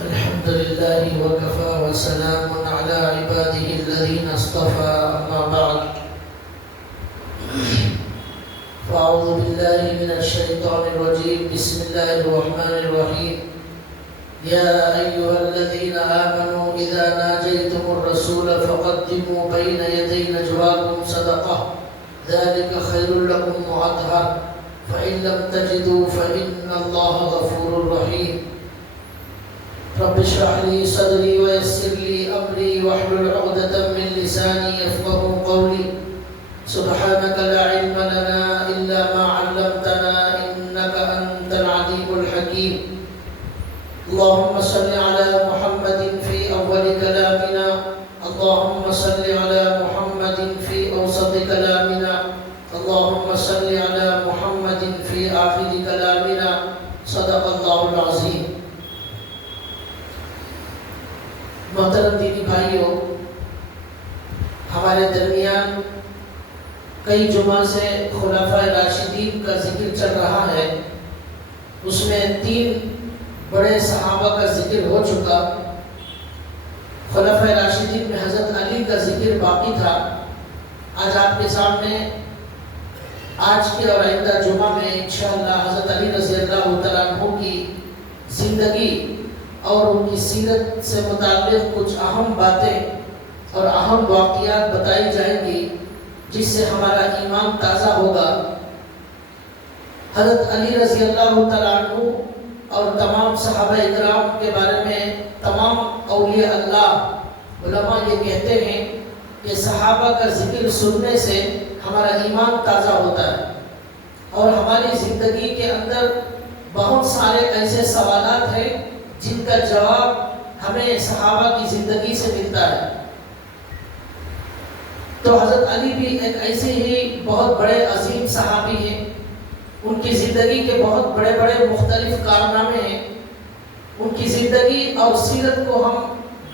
الحمد لله وكفى وسلام على عباده الذين اصطفى أما بعد فأعوذ بالله من الشيطان الرجيم بسم الله الرحمن الرحيم يا أيها الذين آمنوا إذا ناجيتم الرسول فقدموا بين يدي نجواكم صدقة ذلك خير لكم وأطهر فإن لم تجدوا فإن الله غفور رحيم رب اشرح لي صدري ويسر لي أمري واحلل عقدة من لساني يفقهوا قولي سبحانك لا علم لنا إلا ما علمتنا إنك أنت العليم الحكيم اللهم صل على محمد في أول كلامنا اللهم صل على محمد في أوسط كلامنا اللهم صل على محمد في آخر كلامنا صدق الله العظيم. محترم دینی بھائیوں، ہمارے درمیان کئی جمعہ سے خلفائے راشدین کا ذکر چل رہا ہے. اس میں 3 بڑے صحابہ کا ذکر ہو چکا. خلفائے راشدین میں حضرت علی کا ذکر باقی تھا. آج آپ کے سامنے آج کے اور آئندہ جمعہ میں انشاءاللہ حضرت علی رضی اللہ تعالیٰ عنہ کی زندگی اور ان کی سیرت سے متعلق کچھ اہم باتیں اور اہم واقعات بتائی جائیں گی جس سے ہمارا ایمان تازہ ہوگا. حضرت علی رضی اللہ تعالیٰ عنہ اور تمام صحابہ اکرام کے بارے میں تمام اولیاء اللہ علماء یہ کہتے ہیں کہ صحابہ کا ذکر سننے سے ہمارا ایمان تازہ ہوتا ہے اور ہماری زندگی کے اندر بہت سارے ایسے سوالات ہیں جن کا جواب ہمیں صحابہ کی زندگی سے ملتا ہے. تو حضرت علی بھی ایک ایسے ہی بہت بڑے عظیم صحابی ہیں. ان کی زندگی کے بہت بڑے بڑے مختلف کارنامے ہیں. ان کی زندگی اور سیرت کو ہم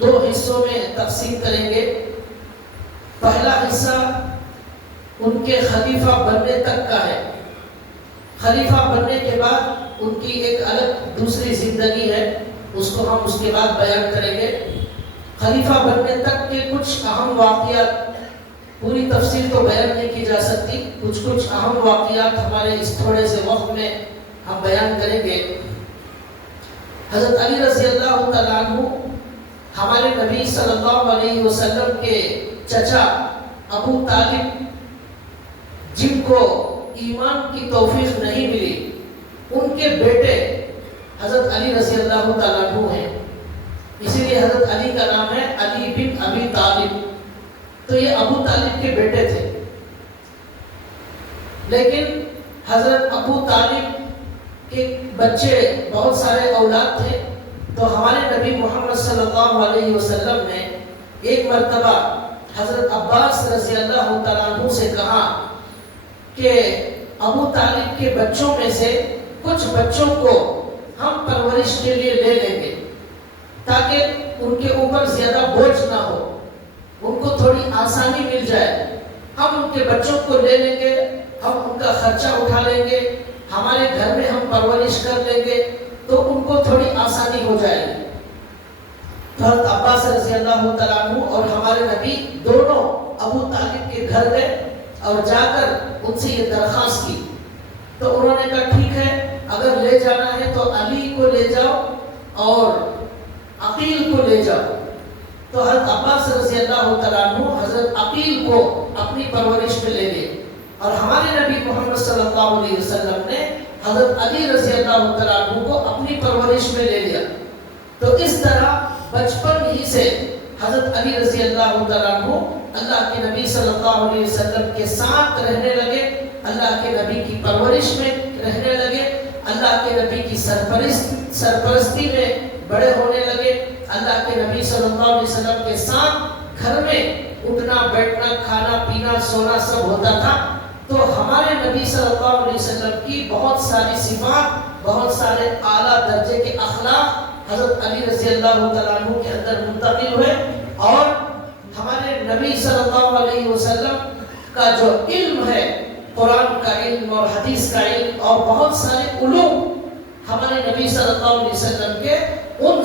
2 حصوں میں تقسیم کریں گے. پہلا حصہ ان کے خلیفہ بننے تک کا ہے. خلیفہ بننے کے بعد ان کی ایک الگ دوسری زندگی ہے، اس کو ہم اس کے بعد بیان کریں گے. خلیفہ بننے تک کے کچھ اہم واقعات، پوری تفصیل تو بیان نہیں کی جا سکتی، کچھ اہم واقعات ہمارے اس تھوڑے سے وقت میں ہم بیان کریں گے. حضرت علی رضی اللہ تعالیٰ عنہ ہمارے نبی صلی اللہ علیہ وسلم کے چچا ابو طالب، جن کو ایمان کی توفیق نہیں ملی، ان کے بیٹے حضرت علی رضی اللہ تعالیٰ عنہ ہیں. اسی لیے حضرت علی کا نام ہے علی بن ابی طالب. تو یہ ابو طالب کے بیٹے تھے. لیکن حضرت ابو طالب کے بچے بہت سارے اولاد تھے. تو ہمارے نبی محمد صلی اللہ علیہ وسلم نے ایک مرتبہ حضرت عباس رضی اللہ تعالیٰ عنہ سے کہا کہ ابو طالب کے بچوں میں سے کچھ بچوں کو ہم پرورش کے لیے لے لیں گے تاکہ ان کے اوپر زیادہ بوجھ نہ ہو، ان کو تھوڑی آسانی مل جائے. ہم ان کے بچوں کو لے لیں گے، ہم ان کا خرچہ اٹھا لیں گے، ہمارے گھر میں ہم پرورش کر لیں گے تو ان کو تھوڑی آسانی ہو جائے گی. تو حضرت عباس رضی اللہ تعالیٰ عنہ اور ہمارے نبی دونوں ابو طالب کے گھر گئے اور جا کر ان سے یہ درخواست کی. تو انہوں نے کہا ٹھیک ہے، اگر لے جانا ہے تو علی کو لے جاؤ اور عقیل کو لے جاؤ. تو حضرت عباس رضی اللہ تعالیٰ عنہ حضرت عقیل کو اپنی پرورش میں لے گئے اور ہمارے نبی محمد صلی اللہ علیہ وسلم نے حضرت علی رضی اللہ تعالیٰ عنہ کو اپنی پرورش میں لے لیا. تو اس طرح بچپن ہی سے حضرت علی رضی اللہ تعالیٰ عنہ اللہ کے نبی صلی اللہ علیہ وسلم کے ساتھ رہنے لگے، اللہ کے نبی کی پرورش میں رہنے لگے، اللہ کے نبی کی سرپرستی میں بڑے ہونے لگے. اللہ کے نبی صلی اللہ علیہ وسلم کے ساتھ گھر میں اٹھنا بیٹھنا کھانا پینا سونا سب ہوتا تھا. تو ہمارے نبی صلی اللہ علیہ وسلم کی بہت ساری صفات، بہت سارے اعلیٰ درجے کے اخلاق حضرت علی رضی اللہ تعالیٰ عنہ کے اندر منتقل ہوئے اور ہمارے نبی صلی اللہ علیہ وسلم کا جو علم ہے، قرآن کا علم اور حدیث کا علم اور بہت سارے علوم ہمارے نبی صلی اللہ علیہ وسلم کے ان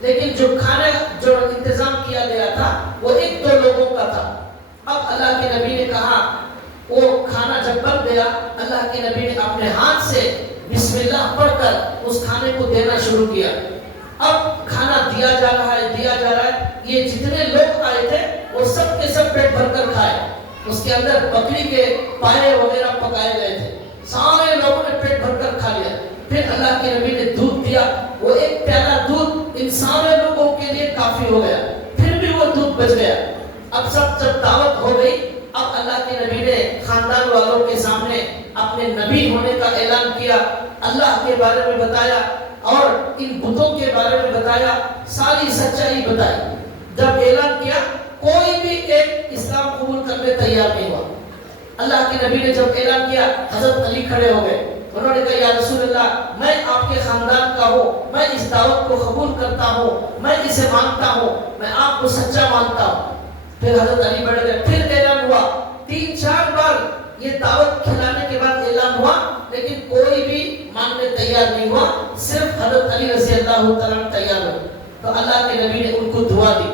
لیکن جو کھانے جو انتظام کیا گیا تھا وہ 1-2 لوگوں کا تھا. اب اللہ کے نبی نے کہا وہ کھانا جب بن گیا, اللہ کے نبی نے اپنے ہاتھ سے بسم اللہ پڑھ کر اس کھانے کو دینا شروع کیا. اب کھانا دیا جا رہا ہے. یہ جتنے لوگ آئے تھے وہ سب کے سب پیٹ بھر کر کھائے. اس کے اندر بکری کے پائے وغیرہ پکائے گئے تھے. سارے لوگوں نے پیٹ بھر کر کھا لیا. پھر اللہ کے نبی نے دودھ دیا. وہ 1 پیالہ دودھ ان سارے لوگوں کے لیے کافی ہو گیا. پھر بھی وہ دودھ بچ گیا. اب سب جب دعوت ہو گئی, اب اللہ کے نبی نے خاندان والوں کے سامنے اپنے نبی ہونے کا اعلان کیا, اللہ کے بارے میں بتایا اور ان بتوں کے بارے میں بتایا, ساری سچائی بتائی. جب اعلان کیا کوئی بھی ایک اسلام قبول کرنے تیار نہیں ہوا. اللہ کے نبی نے جب اعلان کیا, حضرت علی کھڑے ہو گئے. انہوں نے کہا یا رسول اللہ, میں آپ کے خاندان کا ہوں, میں اس دعوت کو قبول کرتا ہوں, میں اسے مانتا ہوں, میں آپ کو سچا مانتا ہوں. پھر حضرت علی بڑھ گئے. پھر اعلان ہوا. 3-4 بار یہ دعوت کھلانے کے بعد اعلان ہوا, لیکن کوئی بھی ماننے تیار نہیں ہوا. صرف حضرت علی رضی اللہ تعالیٰ تیار ہوئے. تو اللہ کے نبی نے ان کو دعا دی.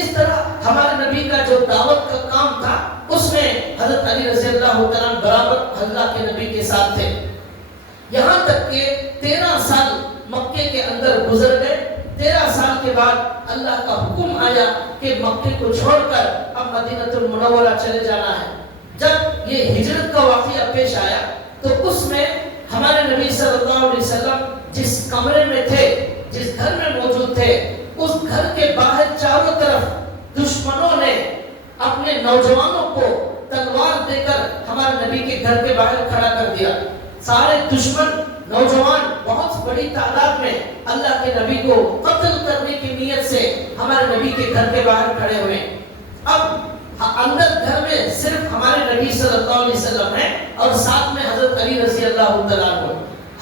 اس طرح ہمارے نبی کا جو دعوت کا کام تھا اس میں حضرت علی رضی اللہ تعالیٰ برابر اللہ کے نبی کے ساتھ تھے. یہاں تک کہ 13 سال مکے کے اندر گزر گئے. 13 سال کے بعد اللہ کا حکم آیا کہ مکے کو چھوڑ کر اب مدینہ المنورہ چلے جانا ہے. جب یہ ہجرت کا واقعہ پیش آیا تو اس میں ہمارے نبی صلی اللہ علیہ وسلم جس کمرے میں تھے, جس گھر میں موجود تھے, اس گھر کے باہر چاروں طرف دشمنوں نے اپنے نوجوانوں کو تلوار دے کر ہمارے نبی کے گھر کے باہر کھڑا کر دیا. سارے دشمن نوجوان بہت بڑی تعداد میں اللہ کے نبی کو قتل کرنے کی نیت سے ہمارے نبی کے گھر کے باہر کھڑے ہوئے. اب اندر گھر میں صرف ہمارے نبی صلی اللہ علیہ وسلم ہیں اور ساتھ میں حضرت علی رضی اللہ تعالیٰ عنہ.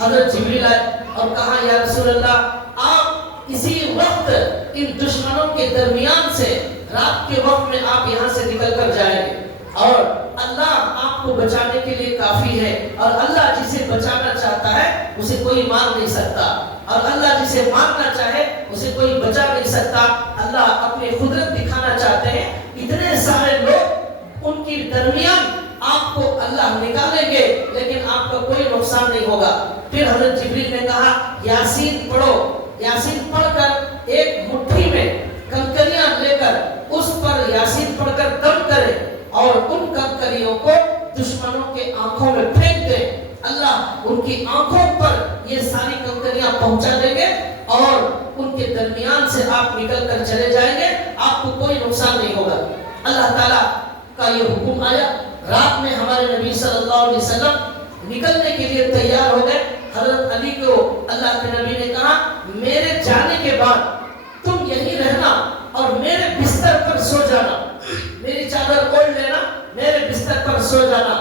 حضرت جبریل آئے اور کہا یا رسول اللہ, آپ اسی وقت ان دشمنوں کے درمیان سے رات کے وقت میں آپ یہاں سے نکل کر جائیں گے اور اللہ آپ کو بچانے کے لیے کافی ہے, اور اللہ جسے بچانا چاہتا ہے اسے کوئی مار نہیں سکتا, اور اللہ جسے مارنا چاہے اسے کوئی بچا نہیں سکتا. اللہ اپنی قدرت دکھانا چاہتے ہیں. اتنے سارے لوگ ان کی درمیان آپ کو اللہ نکالیں گے لیکن آپ کا کوئی نقصان نہیں ہوگا. پھر حضرت جبریل نے کہا یاسین پڑھو. یاسین پڑھ کر ایک مٹھی میں کنکریاں لے کر اس پر یاسین پڑھ کر دم کرے اور ان کنکریوں کو دشمنوں کے آنکھوں میں پھینک دے. اللہ ان کی آنکھوں پر یہ ساری کنکریاں پہنچا دیں گے اور ان کے درمیان سے آپ نکل کر چلے جائیں گے, آپ کو کوئی نقصان نہیں ہوگا. اللہ تعالیٰ کا یہ حکم آیا. رات میں ہمارے نبی صلی اللہ علیہ وسلم نکلنے کے لیے تیار ہو گئے. حضرت علی کو اللہ کے نبی نے کہا میرے جانے کے بعد تم یہیں رہنا اور میرے بستر پر سو جانا, میری چادر اوڑھ لینا, میرے بستر پر سو جانا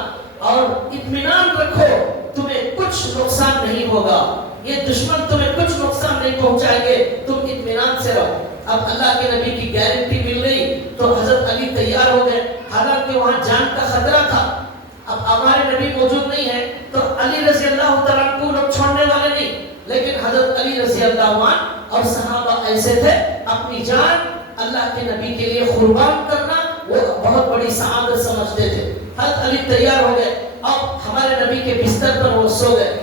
اور اطمینان رکھو تمہیں کچھ نقصان نہیں ہوگا, یہ دشمن تمہیں کچھ نقصان نہیں پہنچائیں گے, تم اطمینان سے رہو. اب اللہ کے نبی کی گارنٹی مل گئی تو حضرت علی تیار ہو گئے. حالانکہ وہاں جان کا خطرہ تھا. اب ہمارے نبی موجود نہیں ہے تو علی رضی اللہ تعالیٰ کو لوگ چھوڑنے والے نہیں, لیکن حضرت علی رضی اللہ عنہ اور صحابہ ایسے تھے اپنی جان اللہ کے نبی کے لیے قربان کرنا وہ بہت بڑی سعادت سمجھتے تھے. حضرت علی تیار ہو گئے. اب ہمارے نبی کے بستر پر وہ سو گئے.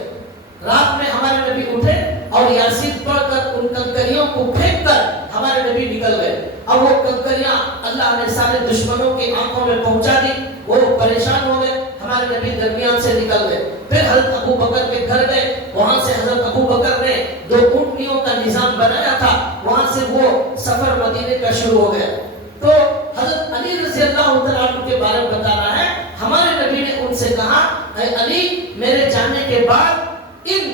رات میں ہمارے نبی اٹھے اور یاسین پڑھ کر ان کنکریوں کو پھینک کر ہمارے نبی نکل گئے. اب وہ کنکریاں اللہ نے سارے دشمنوں کی آنکھوں میں پہنچا دی. وہ پریشان ہو گئے. ہمارے نبی درمیان سے نکل گئے. پھر حضرت ابو بکر کے گھر گئے. وہاں سے حضرت ابو بکر نے 2 اونٹنیوں کا نظام بنایا تھا, وہاں سے وہ سفر مدینے کا شروع ہو گیا. تو حضرت علی رضی اللہ تعالیٰ عنہ کے بارے میں بتانا ہے. ہمارے نبی نے ان سے کہا اے علی, میرے جانے کے بعد ان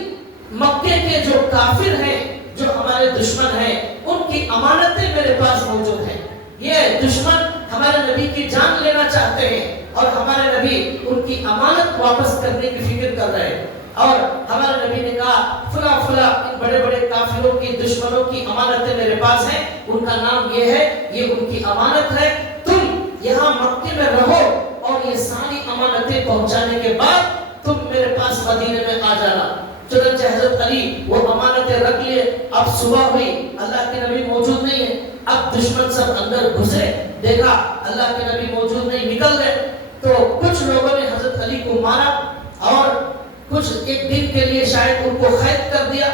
مکے کے جو کافر ہیں, جو ہمارے دشمن ہیں, ان کی امانتیں میرے پاس موجود ہیں. یہ دشمن ہمارے نبی کی جان لینا چاہتے ہیں اور ہمارے نبی ان کی امانت واپس کرنے کی فکر کر رہے ہیں. اور ہمارے نبی نے کہا فلاں فلاں ان بڑے بڑے کافروں کی دشمنوں کی امانتیں میرے پاس ہیں, ان کا نام یہ ہے, یہ ان کی امانت ہے, تم یہاں مکے میں رہو اور یہ ساری امانتیں پہنچانے کے بعد تم میرے پاس مدینے میں آ جانا. چنانچہ حضرت علی وہ امانتیں رکھ لیے. اب صبح ہوئی, اللہ کے نبی موجود نہیں ہے. اب دشمن سب اندر گھسے, دیکھا اللہ کے نبی موجود نہیں, نکل گئے. تو کچھ لوگوں نے حضرت علی کو مارا اور کچھ ایک دن کے لیے شاید ان کو قید کر دیا,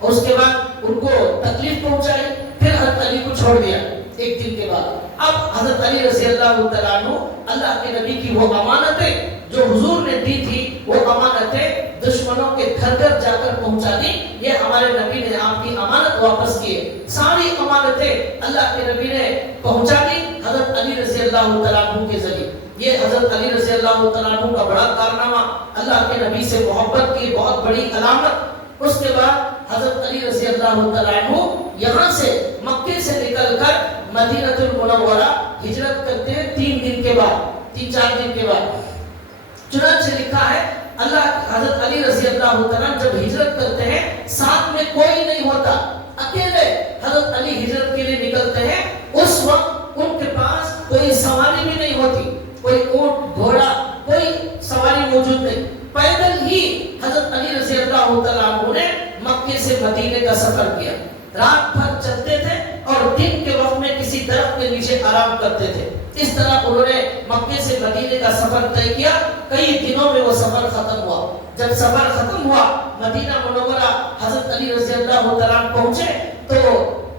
اور اس کے بعد ان کو تکلیف پہنچائی, پھر حضرت علی کو چھوڑ دیا ایک دن کے بعد. اب حضرت علی رضی اللہ تعالیٰ عنہ اللہ کے نبی کی وہ امانتیں جو حضور نے دی تھی, وہ امانتیں دشمنوں کے گھر گھر جا کر پہنچا دی. یہ ہمارے نبی نے آپ کی امانت واپس کی ہے. ساری امانتیں اللہ کے نبی نے پہنچا دی حضرت علی رضی اللہ تعالیٰ عنہ کے ذریعے. یہ حضرت علی رضی اللہ تعالیٰ عنہ کا بڑا کارنامہ, اللہ کے نبی سے محبت کی بہت بڑی علامت. اس کے بعد حضرت علی رضی اللہ تعالیٰ عنہ یہاں سے مکے سے نکل کر مدینہ المنورہ ہجرت کرتے ہیں 3 دن کے بعد, 3-4 دن کے بعد. چنانچہ لکھا ہے اللہ حضرت علی رضی اللہ تعالیٰ جب ہجرت کرتے ہیں ساتھ میں کوئی نہیں ہوتا, اکیلے حضرت علی ہجرت کے لیے نکلتے ہیں. اس وقت ان کے پاس کوئی سواری بھی نہیں ہوتی, کوئی اونٹ گھوڑا کوئی سواری موجود نہیں. پیدل ہی حضرت علی رضی اللہ تعالیٰ عنہ نے مکے سے مدینے کا سفر کیا. رات بھر چلتے تھے اور دن کے وقت میں کسی درخت کے نیچے آرام کرتے تھے. اس طرح انہوں نے مکے سے مدینے کا سفر طے کیا. کئی دنوں میں وہ سفر ختم ہوا. جب سفر ختم ہوا مدینہ منورہ حضرت علی رضی اللہ تعالیٰ عنہ پہنچے تو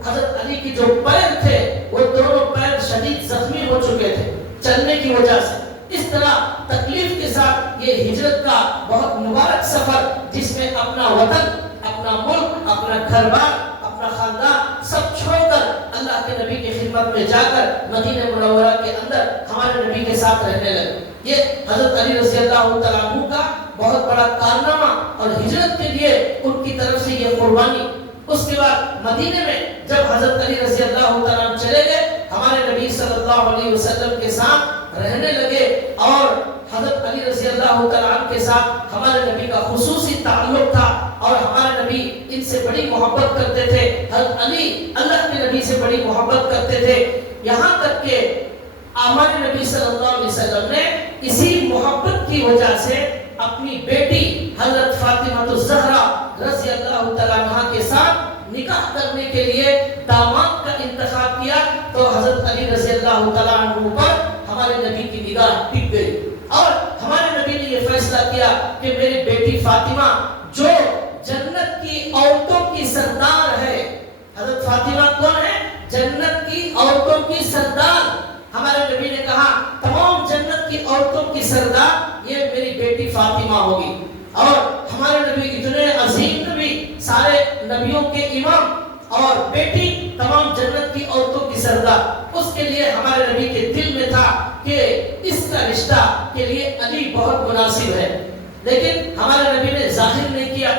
حضرت علی کی جو پیر تھے وہ دونوں پیر شدید زخمی ہو چکے تھے چلنے کی وجہ سے. اس طرح تکلیف کے ساتھ یہ ہجرت کا بہت مبارک سفر, جس میں اپنا وطن, اپنا ملک, اپنا گھر بار, اپنا خاندان سب چھوڑ کر اللہ کے نبی کی خدمت میں جا کر مدینہ منورہ کے اندر ہمارے نبی کے ساتھ رہنے لگے. یہ حضرت علی رضی اللہ تعالیٰ عنہ کا بہت بڑا کارنامہ اور ہجرت کے لیے ان کی طرف سے یہ قربانی. اس کے بعد مدینے میں جب حضرت علی رضی اللہ تعالیٰ عنہ چلے گئے, ہمارے نبی صلی اللہ علیہ وسلم کے ساتھ رہنے لگے اور حضرت علی رضی اللہ تعالیٰ عنہ کے ساتھ ہمارے نبی کا خصوصی تعلق تھا اور ہمارے نبی ان سے بڑی محبت کرتے تھے. حضرت علی اللہ کے نبی سے بڑی محبت کرتے تھے, یہاں تک کہ ہمارے نبی صلی اللہ علیہ وسلم نے اسی محبت کی وجہ سے اپنی بیٹی حضرت فاطمہ الزہرا رضی اللہ تعالیٰ عنہ کے ساتھ نکاح کرنے کے لیے داماد کا انتخاب کیا. تو حضرت علی رضی اللہ تعالیٰ عنہ پر ہمارے نبی کی نگاہ ٹک گئی اور ہمارے نبی نے یہ فیصلہ کیا کہ میری بیٹی فاطمہ جو جنت کی عورتوں کی سردار ہے. حضرت فاطمہ کون ہے؟ جنت کی عورتوں کی سردار. ہمارے نبی نے کہا تمام جنت کی عورتوں کی سردار یہ میری بیٹی فاطمہ ہوگی. اور ہمارے نبی اتنے عظیم نبی, سارے نبیوں کے امام, اور بیٹی تمام جنت کی عورتوں کی سردار. اس کے لیے ہمارے نبی کے دل میں تھا کہ اس کا رشتہ کے لیے علی بہت مناسب ہے, لیکن ہمارے نبی نے ظاہر نہیں کیا.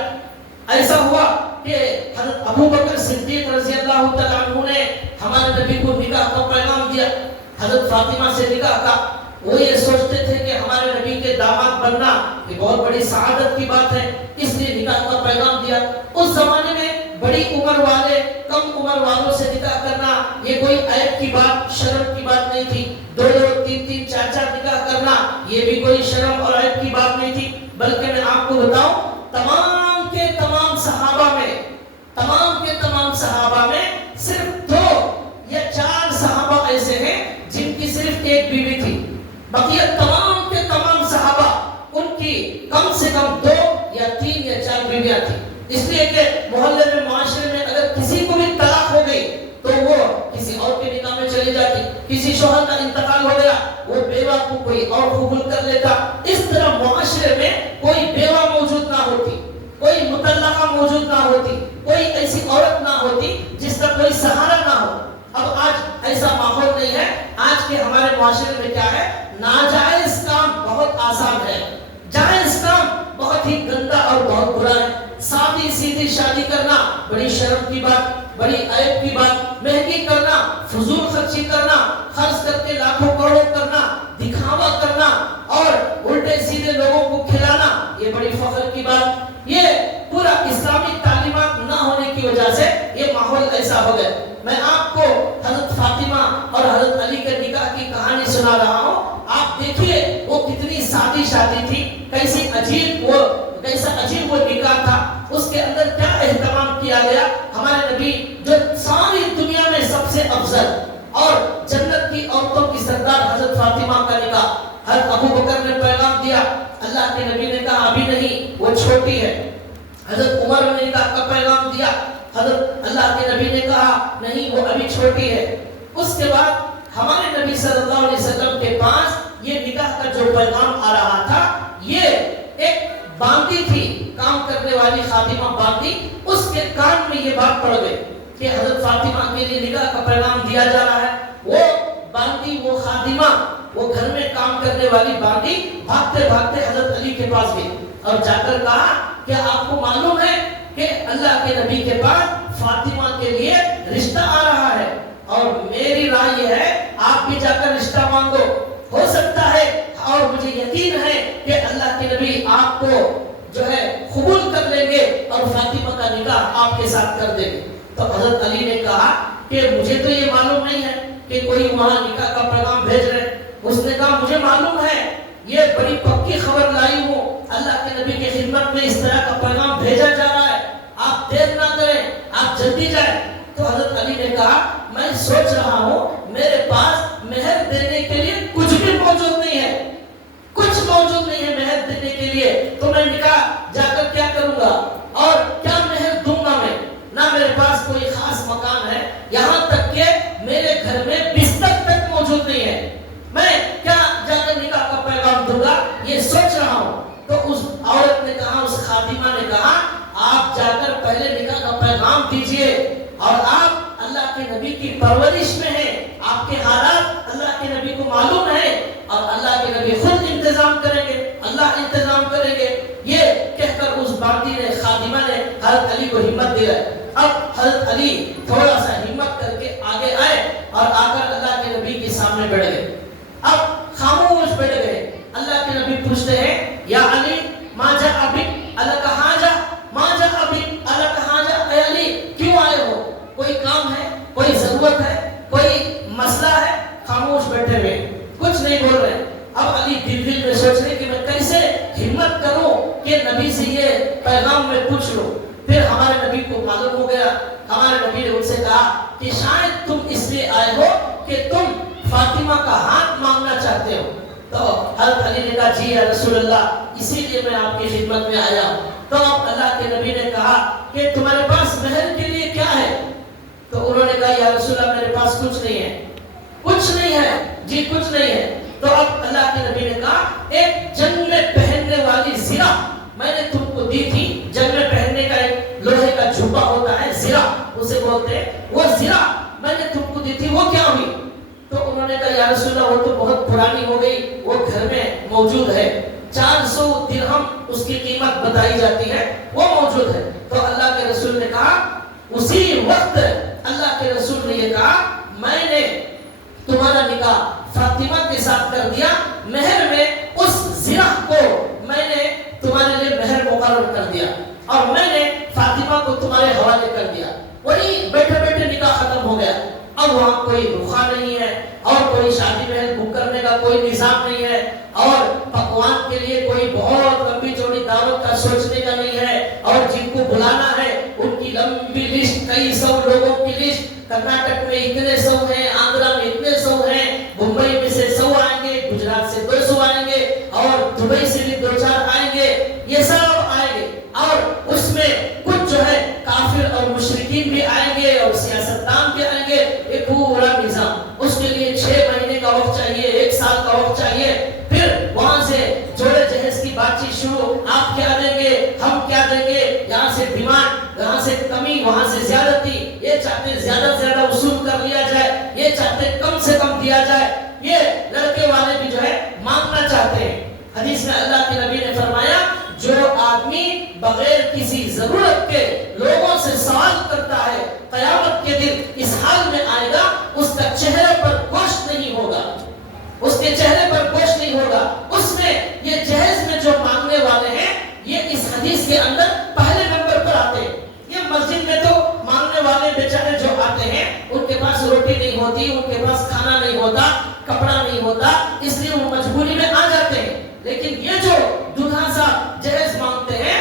ایسا ہوا کہ حضرت ابو بکر صدیق رضی اللہ تعالیٰ عنہ نے ہمارے نبی کو نکاح کا پیغام دیا حضرت فاطمہ سے نکاح کا. وہ یہ سوچتے تھے کہ ہمارے نبی کے داماد بننا یہ بہت بڑی سعادت کی بات ہے, اس لیے نکاح کا پیغام دیا. اس زمانے میں بڑی عمر والے کم عمر والوں سے نکاح کرنا یہ کوئی عیب کی بات, شرم کی بات نہیں تھی. 2-2, 3-3, 4-4 نکاح کرنا یہ بھی کوئی شرم اور عیب کی بات نہیں تھی. بلکہ میں آپ کو بتاؤں تمام کے تمام صحابہ میں صرف 2 یا 4 صحابہ ایسے ہیں جن کی صرف ایک بیوی تھی. بقیہ تمام کے تمام صحابہ ان کی کم سے کم 2 یا 3 یا 4 بیویاں تھیں. اس لیے کہ محلے میں, معاشرے میں اگر کسی کو بھی طلاق ہو گئی تو وہ کسی اور کے نکاح میں چلی جاتی. کسی شوہر کا انتقال ہو گیا وہ بیوہ کو کوئی اور قبول کر لیتا. اس طرح معاشرے میں کوئی بیوہ موجود نہ ہوتی, کوئی مطلقہ موجود نہ ہوتی, کوئی ایسی عورت نہ ہوتی جس کا کوئی سہارا نہ ہو. اب آج ایسا ماحول نہیں ہے. آج کے ہمارے معاشرے میں کیا ہے, ناجائز کام بہت آسان ہے, جائز کام بہت ہی گندا اور بہت برا ہے. سادی سیدھی شادی کرنا بڑی شرم کی بات, بڑی عیب کی بات. مہنگی کرنا, فضول خرچی کرنا, خرچ کر کے لاکھوں کروڑوں کرنا, دکھاوا کرنا اور الٹے سیدھے لوگوں کو کھلانا یہ بڑی فخر کی بات. یہ پورا اسلامی تعلیمات نہ ہونے کی وجہ سے یہ ماحول ایسا ہو گیا. میں آپ کو حضرت فاطمہ اور حضرت علی کے نکاح کی کہانی سنا رہا ہوں. آپ دیکھیے وہ کتنی سادی شادی تھی, کیسی عجیب وہ کیسا عجیب وہ نکاح تھا، اس کے اندر کیا اہتمام کیا گیا. ہمارے نبی جو ساری دنیا میں سب سے افضل اور جنت کی عورتوں کی سردار حضرت فاطمہ کا نکاح حضرت ابو بکر نے پیغام دیا. اللہ کے نبی نے کہا ابھی نہیں، وہ چھوٹی ہے. حضرت عمر نے نکاح کا پیغام دیا. حضرت اللہ کے نبی نے کہا نہیں، وہ ابھی چھوٹی ہے. اس کے بعد ہمارے نبی صلی اللہ علیہ وسلم کے پاس یہ نکاح کا جو پیغام آ رہا تھا، یہ ایک باندی تھی، کام کرنے والی خادمہ باندی، اس کے کان میں یہ بات پڑ گئی کہ حضرت فاطمہ کے لیے نکاح کا پیغام دیا جا رہا ہے. وہ باندی، وہ خادمہ، وہ گھر میں کام کرنے والی باندی بھاگتے بھاگتے حضرت علی کے پاس گئی اور جا کر کہا کہ آپ کو معلوم ہے کہ اللہ کے نبی کے پاس فاطمہ کے لیے رشتہ آ رہا ہے، اور میری رائے یہ ہے آپ بھی جا کر رشتہ مانگو. ہو سکتا ہے اور مجھے یقین ہے کہ اللہ کے نبی آپ کو جو ہے قبول کر لیں گے اور فاطمہ کا نکاح آپ کے ساتھ کر دیں گے. تو حضرت علی نے کہا کہ مجھے تو یہ معلوم نہیں ہے کہ کوئی وہاں نکاح کا پیغام بھیج رہے. اس نے کہا مجھے معلوم ہے، یہ بڑی پکی خبر لائی ہوں، اللہ کے نبی کی خدمت میں اس طرح کا پیغام بھیجا جا رہا ہے، آپ دیر نہ کریں، آپ جلدی جائیں. تو حضرت علی نے کہا میں سوچ رہا ہوں میرے پاس مہر دینے کے لیے کچھ بھی موجود نہیں ہے، کچھ موجود نہیں ہے مہر دینے کے لیے، تو میں نکاح جا کر کیا کروں گا اور کیا مہر دوں گا میں؟ نہ میرے پاس کوئی خاص مکان ہے، یہاں تک کہ میرے گھر میں بستر تک موجود نہیں ہے، میں کیا جا کر نکاح کا پیغام دوں گا، یہ سوچ رہا ہوں. تو اس عورت نے کہا، اس خادمہ نے کہا آپ جا کر پہلے نکاح کا پیغام دیجئے، اور آپ اللہ کے نبی کی پرورش میں ہیں، آپ کے حالات اللہ کے نبی کو معلوم ہے، اور اللہ کے نبی خود انتظام کریں گے، اللہ انتظام کریں گے. یہ کہہ کر اس باندی نے، خادمہ نے حضرت علی کو ہمت دلائی. اب حضرت علی تھوڑا سا ہمت کر کے آگے آئے اور آ کر اللہ کے نبی کے سامنے بیٹھ گئے. اب خاموش بیٹھ گئے. اللہ کے نبی پوچھتے ہیں یا علی ما جاء بک، اللہ کہاں جا، ما جاء بک، اللہ کہاں جا، اے علی کیوں آئے ہو، کوئی کام ہے، کوئی ضرورت ہے، کوئی مسئلہ ہے؟ خاموش بیٹھے ہوئے، کچھ نہیں بول رہے. اب علی دل میں سوچ رہے کہ میں کیسے ہمت کروں کہ نبی سے یہ پیغام میں پوچھ لوں. پھر ہمارے نبی کو معلوم ہو گیا. ہمارے نبی نے ان سے کہا کہ شاید تم اس لیے آئے ہو کہ تم فاطمہ کا ہاتھ مانگنا چاہتے ہو. تو حضرت علی نے کہا جی یا رسول اللہ، اسی لیے میں آپ کی خدمت میں آیا ہوں. تو اللہ کے نبی نے کہا کہ تمہارے پاس مہر کے لیے کیا ہے؟ تو انہوں نے کہا یا رسول اللہ میرے پاس کچھ نہیں ہے. کچھ نہیں ہے؟ جی کچھ نہیں ہے. تو اب اللہ کے نبی نے کہا ایک جنگ میں پہننے والی زرہ میں نے تم کو دی تھی. جنگ میں پہننے کا ایک لوہے کا جھبا ہوتا ہے، زرہ اسے بولتے ہیں، وہ زرہ میں نے تم کو دی تھی، وہ کیا ہوئی؟ تو انہوں نے کہا یا رسول اللہ وہ تو بہت پرانی ہو گئی، وہ گھر میں موجود ہے، 400 درہم اس کی قیمت بتائی جاتی ہے، وہ موجود ہے. تو اللہ کے رسول نے کہا، اسی وقت اللہ کے رسول نے یہ کہا میں نے تمہارا نکاح فاطمہ کے ساتھ کر دیا، مہر میں اس زرہ کو میں نے تمہارے لیے مہر مقرر کر دیا اور میں نے فاطمہ کو تمہارے حوالے کر دیا. وہی بیٹھے بیٹھے نکاح ختم ہو گیا. اب وہاں کوئی رخا نہیں ہے اور کوئی شادی محل بک کرنے کا کوئی نظام نہیں ہے اور پکوان کے لیے کوئی بہت لمبی چوڑی دعوت کا سوچنے کا نہیں ہے، اور جن کو بلانا ہے ان کی لمبی لسٹ، کئی سو لوگوں کی لسٹ. کرناٹک میں اتنے سو ہیں، آندھرا میں اتنے سو ہیں، ممبئی میں سے 100 آئیں گے، گجرات سے 200 آئیں گے، اور دبئی سے بھی 2-4 آئیں گے، یہ سب آئیں گے. اور اس میں کچھ جو ہے کافر اور مشرکین بھی آئیں گے اور سیاستدان بھی آئیں گے. ایک پورا نظام، اس کے لیے 6 مہینے کا وقت چاہیے، 1 سال کا وقت چاہیے. پھر وہاں سے جوڑے جہیز کی بات چیت شروع، آپ کیا دیں گے، ہم کیا دیں گے، یہاں سے ڈیمانڈ، یہاں سے کمی، وہاں سے زیادتی. یہ چاہتے زیادہ سے زیادہ وصول کر لیا جائے، یہ چاہتے کم سے کم دیا جائے. یہ لڑکے والے بھی جو ہے مانگنا چاہتے ہیں. حدیث میں اللہ کے نبی نے فرمایا جو آدمی بغیر کسی ضرورت کے لوگوں سے سوال کرتا ہے، قیامت کے دن اس حال میں آئے گا، اس کا چہرے پر گوشت نہیں ہوگا، اس کے چہرے پر گوشت نہیں ہوگا. اس میں یہ جہیز میں جو مانگنے والے ہیں یہ اس حدیث کے اندر پہلے نمبر پر آتے ہیں. یہ مسجد میں تو مانگنے والے بیچارے جو آتے ہیں ان کے پاس روٹی نہیں ہوتی، ان کے پاس کھانا نہیں ہوتا، کپڑا نہیں ہوتا، اس لیے وہ مجبوری میں آ جاتے ہیں. لیکن یہ جو دلہا صاحب جہیز مانگتے ہیں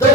2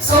100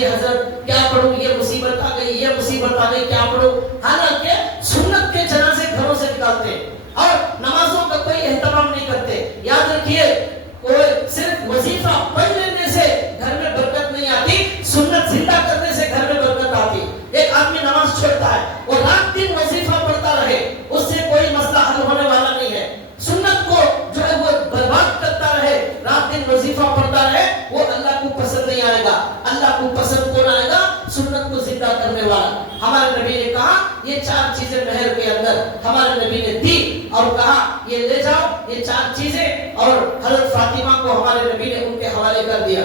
جی حضرت کیا پڑھوں، یہ مصیبت آ گئی، یہ مصیبت آ گئی، کیا پڑھوں. حالانکہ سنت کے جنازے گھروں سے نکالتے اور نمازوں کا کوئی اہتمام نہیں کرتے. یاد رکھیے کوئی صرف وظیفہ پڑھ لینے سے گھر میں برکت نہیں آتی، سنت زندہ کرنے سے گھر میں برکت آتی. ایک آدمی نماز چھوڑتا ہے اور رات دن وظیفہ پڑھتا رہے، اس سے کوئی مسئلہ حل ہونے والا نہیں ہے. سنت کو جو ہے وہ برباد کرتا رہے، رات دن وظیفہ پڑھتا رہے، وہ اللہ کو پسند نہیں آئے گا. اللہ کو پسند کون آئے گا؟ سنت کو زندہ کرنے والا. ہمارے نبی نے کہا یہ 4 چیزیں مہر کے اندر ہمارے نبی نے دی اور کہا یہ لے جاؤ یہ 4 چیزیں، اور حضرت فاطمہ کو ہمارے نبی نے ان کے حوالے کر دیا.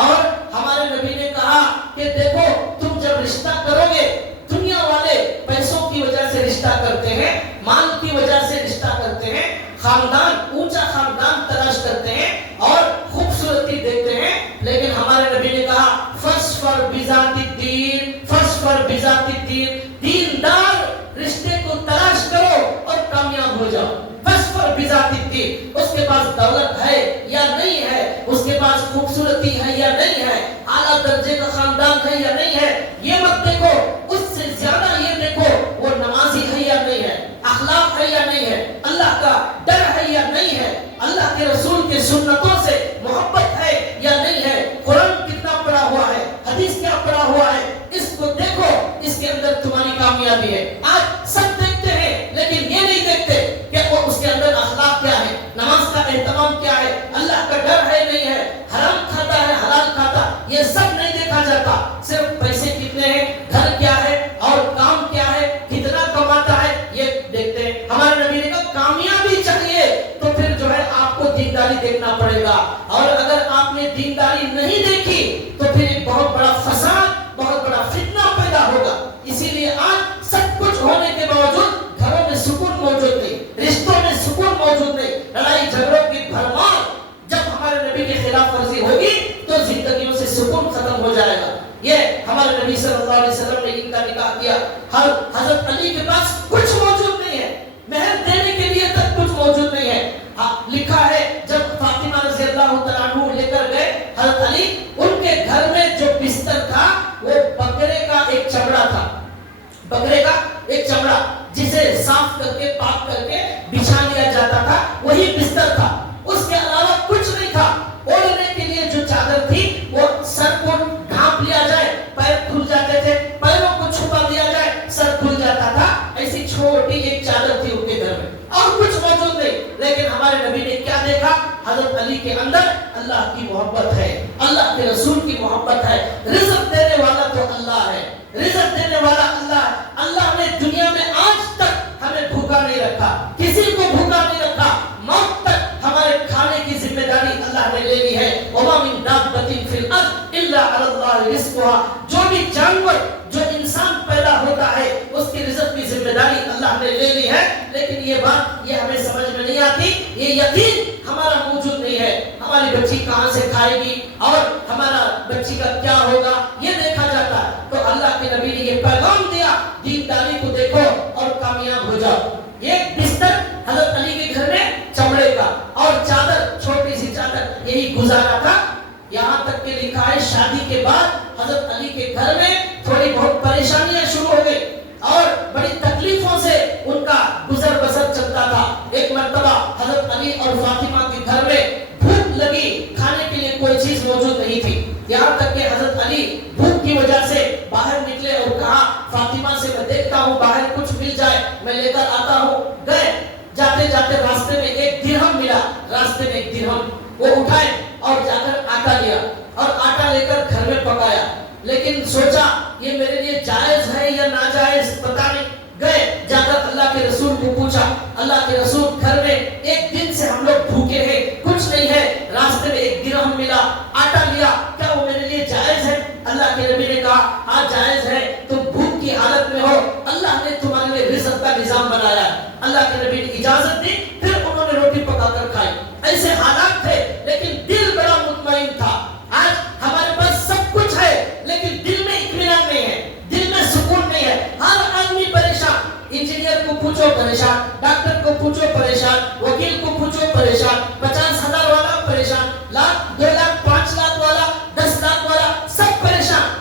اور ہمارے نبی نے کہا کہ دیکھو تم جب رشتہ کرو گے، دنیا والے پیسوں کی وجہ سے رشتہ کرتے ہیں، مال کی وجہ سے رشتہ کرتے ہیں، خاندان اونچا خاندان تلاش کرتے ہیں اور خوبصورتی دیکھتے ہیں، لیکن ہمارے نبی نے کہا فَاصْفَرْ بِذَاتِ الدِّينِ فَاصْفَرْ بِذَاتِ الدِّينِ، دیندار رشتے کو تلاش کرو اور کامیاب ہو جاؤ. فَاصْفَرْ بِذَاتِ الدِّينِ، اس کے پاس دولت ہے یا نہیں ہے، اس کے پاس خوبصورتی ہے یا نہیں ہے، اعلیٰ درجے کا خاندان ہے یا نہیں ہے، یہ مت دیکھو. اس سے زیادہ یہ دیکھو وہ نمازی ہے یا نہیں ہے، اخلاق ہے یا نہیں ہے، اللہ کا ڈر ہے یا نہیں ہے، اللہ کے رسول کے سنتوں سے محبت ہے یا نہیں ہے، قرآن کتنا پڑھا ہوا ہے، حدیث کیا پڑھا ہوا ہے، اس کو دیکھو، اس کے اندر تمہاری کامیابی ہے. آج سب دیکھتے ہیں لیکن یہ نہیں دیکھتے کہ وہ اس کے اندر اخلاق کیا ہے، نماز کا اہتمام کیا ہے، اللہ کا ڈر ہے نہیں ہے، حرام کھاتا ہے حلال کھاتا، یہ سب نہیں دیکھا جاتا. صرف پیسے کتنے ہیں، گھر کیا ہے اور کام کیا ہے، کتنا کماتا ہے، یہ دیکھتے ہیں. ہمارے نبی نے کہا کامیابی چاہیے تو پھر جو ہے آپ کو دینداری دیکھنا پڑے گا، اور اگر آپ نے دینداری نہیں دیکھی تو پھر ایک بہت بڑا فساد، بہت بڑا فتنہ پیدا ہوگا. اسی لیے آج سب کچھ ہونے کے باوجود گھروں میں سکون موجود نہیں، رشتوں میں سکون موجود نہیں، لڑائی جھگڑوں کی بھرمار. جب ہمارے نبی کی خلاف ورزی ہوگی تو زندگیوں سے سکون ختم ہو جائے گا. یہ ہمارے نبی صلی اللہ علیہ وسلم نے ان کا نکاح کیا. حضرت علی کے پاس کچھ موجود نہیں ہے، مہر دینے کے لیے تک کچھ موجود نہیں ہے. لکھا ہے جب فاطمہ رضی اللہ تعالیٰ عنہ لے کر گئے حضرت علی، ان کے گھر میں جو بستر تھا وہ بکرے کا ایک چمڑا تھا، بکرے کا ایک چمڑا جسے صاف کر کے پاک کر کے بچھا لیا جاتا تھا، وہی بستر تھا. اس کے علاوہ کچھ نہیں تھا. اوڑھنے کے لیے جو چادر تھی وہ سر کو ڈھانپ لیا جائے پیر کھل جاتے تھے، پیروں کو چھپا دیا جائے سر کھل جاتا تھا. ایسی چھوٹی ایک چادر تھی ان کے گھر میں اور کچھ موجود نہیں. لیکن ہمارے نبی نے کیا دیکھا؟ حضرت علی کے اندر اللہ کی محبت ہے، اللہ کے رسول کی محبت ہے. رزق دینے والا تو اللہ ہے، رزق دینے والا اللہ ہے. اللہ نے دنیا میں آج تک ہمیں بھوکا نہیں رکھا، کسی کو بھوکا نہیں رکھا. موت تک ہمارے کھانے کی ذمہ داری اللہ نے لے لی ہے. وَمَا مِن دَابَّةٍ فِي الْأَرْضِ إِلَّا عَلَى اللَّهِ رِزْقُهَا، جو بھی جانور جو انسان پیدا ہوتا ہے اس کی رزق کی ذمہ داری اللہ نے لے لی ہے. لیکن یہ بات یہ ہمیں سمجھ میں نہیں آتی، یہ یقین ہمارا موجود نہیں ہے. ہماری بچی کہاں سے کھائے گی اور ہمارا بچی کا کیا ہوگا یہ دیکھا جاتا ہے. تو اللہ کے نبی نے یہ پیغام دیا دینداری کو دیکھو اور کامیاب ہو جاؤ. ایک بستر حضرت علی کے گھر میں چمڑے کا اور چادر چھوٹی سی چادر، یہی گزارا تھا. یہاں تک کہ لکھا ہے شادی کے بعد حضرت علی کے گھر میں تھوڑی بہت پریشانیاں شروع ہو گئی اور بڑی تکلیفوں سے ان کا گزر بسر چلتا تھا. ایک مرتبہ حضرت علی اور فاطمہ کے گھر میں بھوک لگی، کھانے کے لیے کوئی چیز موجود نہیں تھی. یہاں تک کہ حضرت علی بھوک کی وجہ سے باہر نکلے اور کہا فاطمہ سے میں دیکھتا ہوں باہر کچھ مل جائے میں لے کر آتا ہوں. گئے، جاتے جاتے راستے میں ایک درہم ملا، راستے میں ایک درہم وہ اٹھائے اور جا کر آٹا لیا اور آٹا لے کر گھر میں پکایا. لیکن سوچا یہ میرے لیے جائز ہے یا ناجائز پتہ نہیں. گئے، جا کر اللہ کے رسول کو پوچھا، اللہ کے رسول گھر میں ایک دن سے ہم لوگ بھوکے ہیں، کچھ نہیں ہے، راستے میں ایک درہم ملا، آٹا لیا، کیا وہ میرے لیے جائز ہے؟ اللہ کے نبی نے کہا ہاں جائز ہے، تم بھوک کی حالت میں ہو، اللہ نے تمہارے لیے رزق کا نظام بنایا. اللہ کے نبی نے اجازت دی، پھر انہوں نے روٹی پکا کر کھائی. ایسے حالات تھے لیکن دل بڑا مطمئن تھا. آج ہمارے پاس سب کچھ ہے لیکن دل میں اطمینان نہیں ہے، دل میں سکون نہیں ہے. ہر آدمی پریشان، انجینئر کو پوچھو پریشان، ڈاکٹر کو پوچھو پریشان، وکیل کو پوچھو پریشان، 50,000 والا پریشان، 1,00,000 2,00,000 5,00,000 والا 10,00,000 والا سب پریشان.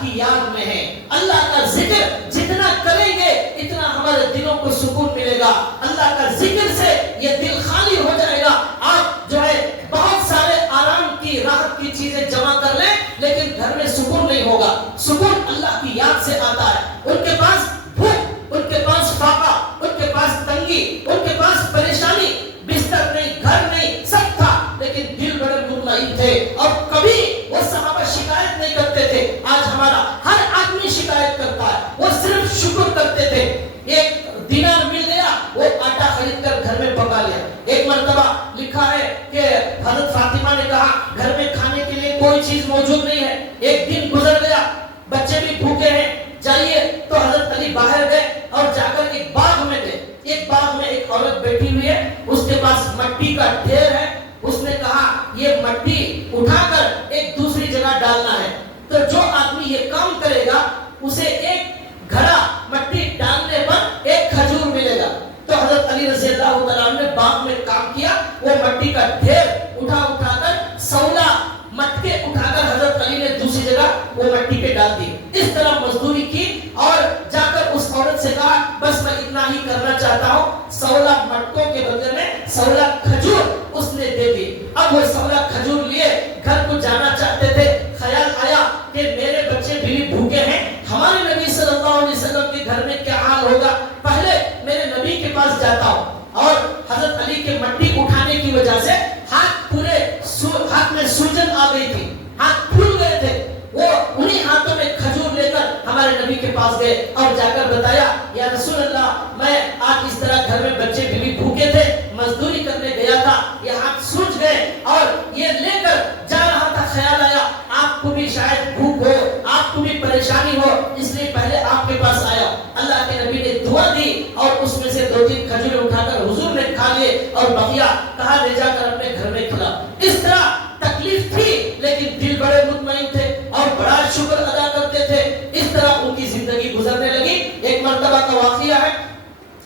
کی یاد میں ہیں. اللہ کا ذکر جتنا کریں گے اتنا ہمارے دلوں کو سکون ملے گا. اللہ کا ذکر سے یہ دل خالی ہو جائے گا. آپ جو ہے بہت سارے آرام کی راحت کی چیزیں جمع کر لیں لیکن گھر میں سکون نہیں ہوگا. سکون اللہ کی یاد سے آتا ہے. ان کے پاس بھوک، ان کے پاس فاقہ، ان کے پاس تنگی، ان کے پاس پریشانی، بستر نہیں، گھر نہیں، سب تھا لیکن دل بڑے مطمئن تھے اور کبھی وہ صحابہ شکایت نہیں کرتے تھے. آج ہمارا ہر آدمی شکایت کرتا ہے، وہ صرف شکر کرتے تھے. ایک دینار مل گیا وہ آٹا خرید کر گھر میں پکا لیا. ایک مرتبہ لکھا ہے کہ حضرت فاطمہ نے کہا گھر میں کھانے کے لیے کوئی چیز موجود نہیں ہے. ایک دن گزر گیا، بچے بھی بھوکے ہیں، جائیے. تو حضرت علی باہر گئے اور جا کر ایک باغ میں گئے. ایک باغ میں ایک عورت بیٹھی ہوئی ہے، اس کے پاس مٹی کا ڈھیر ہے. اس نے کہا یہ مٹی اٹھا کر ایک دوسری جگہ ڈالنا ہے. تو جو آدمی یہ کام کرے گا اسے ایک گھڑا مٹی ڈالنے پر ایک کھجور ملے گا. تو حضرت علی رضی اللہ تعالیٰ عنہ نے باغ میں کام کیا. وہ مٹی کا ڈھیر اٹھا کر 16 مٹکے اٹھا کر حضرت علی نے دوسری جگہ وہ مٹی پہ ڈال دی. اس طرح مزدوری کی اور جا کر اس عورت سے کہا بس میں اتنا ہی کرنا چاہتا ہوں. 16 مٹکوں کے بدلے میں 16 کھجور اس نے دے دی. اب وہ 16 کھجور لیے گھر کو جانا چاہتے تھے. خیال آیا کہ میرے بچے بھی بھوکے ہیں، ہمارے نبی صلی اللہ علیہ وسلم کے گھر میں کیا حال ہوگا، پہلے میرے نبی کے پاس جاتا ہوں. اور حضرت علی کے مٹی اٹھانے کی وجہ سے ہاتھ میں سوجن آ گئی تھی، ہاتھ پھول گئے تھے. وہ انہی ہاتھوں میں کھجور لے کر ہمارے نبی کے پاس گئے اور جا کر بتایا یا رسول اللہ میں آج اس طرح گھر میں بچے بھی بھوکے تھے، مزدوری کرنے گیا تھا، یہ ہاتھ سوج گئے اور یہ لے کر جا رہا تھا. خیال آیا آپ کو بھی شاید بھوک ہو، آپ کو بھی پریشانی ہو، اس لیے پہلے آپ کے پاس آیا. اللہ کے نبی نے دعا دی اور اس میں سے 2-3 کھجور اٹھا کر حضور نے کھا لیے اور بقیہ کہا لے جا کر اپنے گھر میں کھلا. اس طرح تکلیف تھی لیکن دل بڑے مطمئن تھے اور بڑا شکر ادا کرتے تھے. اس طرح ان کی زندگی گزرنے لگی. ایک مرتبہ کا واقعہ ہے،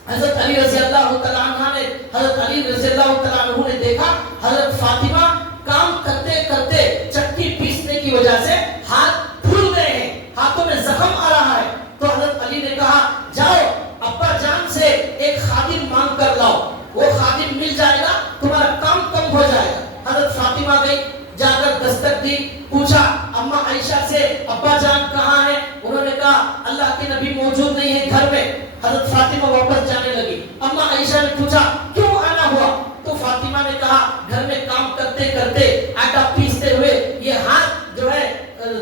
حضرت علی رضی اللہ تعالیٰ عنہ نے دیکھا حضرت فاطمہ کام کرتے کرتے چکی پیسنے کی وجہ سے ہاتھ پھول گئے ہیں، ہاتھوں میں زخم آ رہا ہے. تو حضرت علی نے کہا جاؤ ابا جان سے ایک خادم مانگ کر لاؤ، وہ خادم مل جائے گا، تمہارا کام کم ہو جائے گا. حضرت فاطمہ گئی، جا کر دستک دی، پوچھا اما عائشہ سے ابا جان کہاں ہیں؟ انہوں نے کہا اللہ کے نبی موجود نہیں ہے گھر میں. حضرت فاطمہ واپس جانے لگی. اما عائشہ نے پوچھا کیوں آنا ہوا؟ تو فاطمہ نے کہا گھر میں کام کرتے کرتے آٹا پیستے ہوئے یہ ہاتھ جو ہے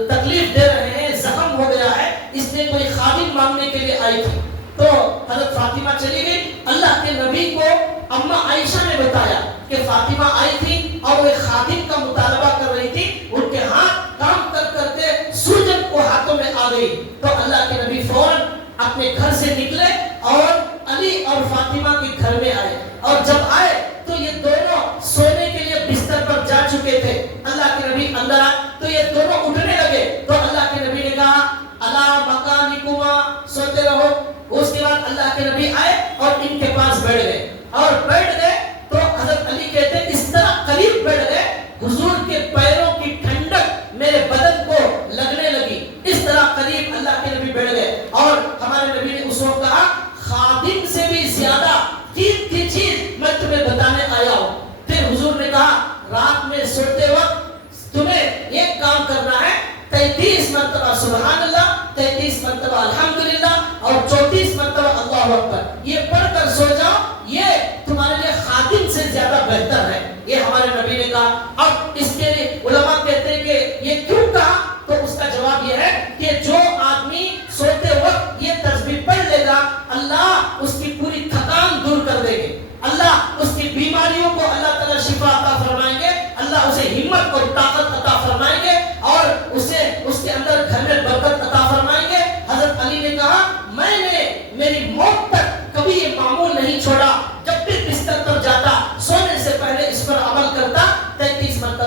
تکلیف دے رہے ہیں، زخم ہو گیا ہے، اس لیے کوئی خادم مانگنے کے لیے آئی تھی. تو حضرت فاطمہ چلی گئی. اللہ کے نبی کو اما عائشہ نے بتایا کہ فاطمہ آئی تھی اور وہ خادم کا مطالبہ کر رہی تھی، ان کے ہاتھ کام کر کرتے سوجن کو ہاتھوں میں آ گئی. تو اللہ کے نبی فوراً اپنے گھر سے نکلے اور علی اور فاطمہ کے گھر میں آئے. اور جب آئے تو یہ دونوں سونے کے لیے بستر پر جا چکے تھے. اللہ کے نبی اندر آئے تو یہ دونوں اٹھنے لگے. تو اللہ کے نبی نے کہا الا مکانکما، سوتے رہو. اس کے بعد اللہ کے نبی آئے اور ان کے پاس بیٹھ گئے اور بیٹھ گئے. تو حضرت علی کہتے ہیں اس طرح قریب بیٹھ گئے حضور کے پیروں کی ٹھنڈک میرے بدن کو لگنے لگی. اس طرح قریب اللہ کے نبی بیٹھ گئے اور ہمارے نبی نے اس وقت کہا خادم سے بھی زیادہ قیمتی کی چیز میں تمہیں بتانے آیا ہوں. پھر حضور نے کہا رات میں سوتے وقت تمہیں ایک کام کرنا ہے، 33 مرتبہ سبحان اللہ، 33 مرتبہ الحمدللہ اور 34 مرتبہ اللہ اکبر، یہ پڑھ کر سو جاؤ، یہ تمہارے لیے خادم سے زیادہ بہتر ہے. یہ ہمارے نبی نے کہا. اب اس کے لیے علماء کہتے ہیں کہ یہ کیوں کہا، تو اس کا جواب یہ ہے کہ جو آدمی سوتے وقت یہ تسبیح پڑھ لے گا اللہ اس کی پوری تھکان دور کر دے گے، اللہ اس کی بیماریوں کو اللہ تعالیٰ شفا عطا فرمائیں گے، اللہ اسے ہمت اور طاقت عطا فرمائیں گے اور اسے اس کے اندر گھر میں برکت عطا فرمائیں گے. حضرت علی نے کہا میں نے میری موت تک کبھی یہ معمول نہیں چھوڑا، جب بھی بستر پر جاتا سونے سے پہلے اس پر عمل کرتا، 33 مرتبہ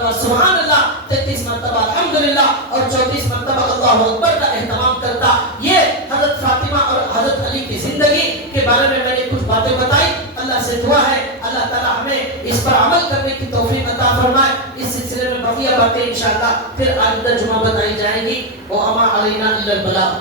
پر عمل کرنے کی توفیق عطا فرمائے. اس سلسلے میں بقیہ باتیں انشاءاللہ پھر آئندہ جمعہ بتائی جائیں گی. وَمَا عَلَيْنَا إِلَّا الْبَلَاغُ.